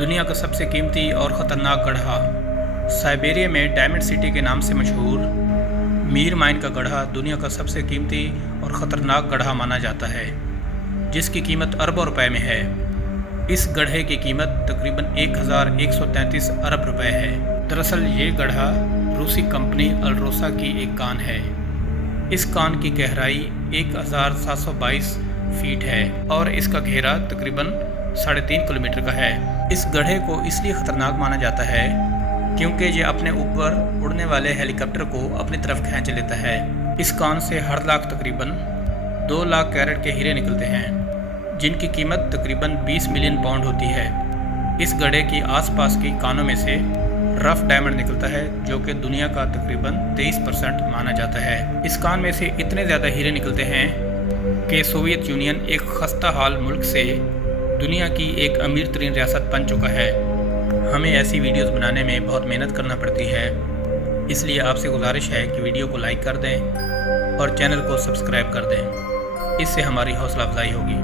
दुनिया का सबसे कीमती और ख़तरनाक गड्ढा। साइबेरिया में डायमंड सिटी के नाम से मशहूर मीर माइन का गड्ढा दुनिया का सबसे कीमती और ख़तरनाक गड्ढा माना जाता है, जिसकी कीमत अरबों रुपए में है। इस गड्ढे की कीमत तकरीबन 1133 अरब रुपए है। दरअसल ये गड्ढा रूसी कंपनी अल्रोसा की एक कान है। इस कान की गहराई 1722 फीट है और इसका घेरा तकरीबन 3.5 किलोमीटर का है। इस गड्ढे को इसलिए ख़तरनाक माना जाता है क्योंकि ये अपने ऊपर उड़ने वाले हेलीकॉप्टर को अपनी तरफ खींच लेता है। इस कान से हर लाख तकरीबन 2 लाख कैरेट के हीरे निकलते हैं, जिनकी कीमत तकरीबन 20 मिलियन पाउंड होती है। इस गड्ढे की आसपास की कानों में से रफ डायमंड निकलता है, जो कि दुनिया का तकरीबन 23% माना जाता है। इस कान में से इतने ज़्यादा हीरे निकलते हैं कि सोवियत यूनियन एक खस्ता हाल मुल्क से दुनिया की एक अमीर तरीन रियासत बन चुका है। हमें ऐसी वीडियोस बनाने में बहुत मेहनत करना पड़ती है, इसलिए आपसे गुजारिश है कि वीडियो को लाइक कर दें और चैनल को सब्सक्राइब कर दें। इससे हमारी हौसला अफजाई होगी।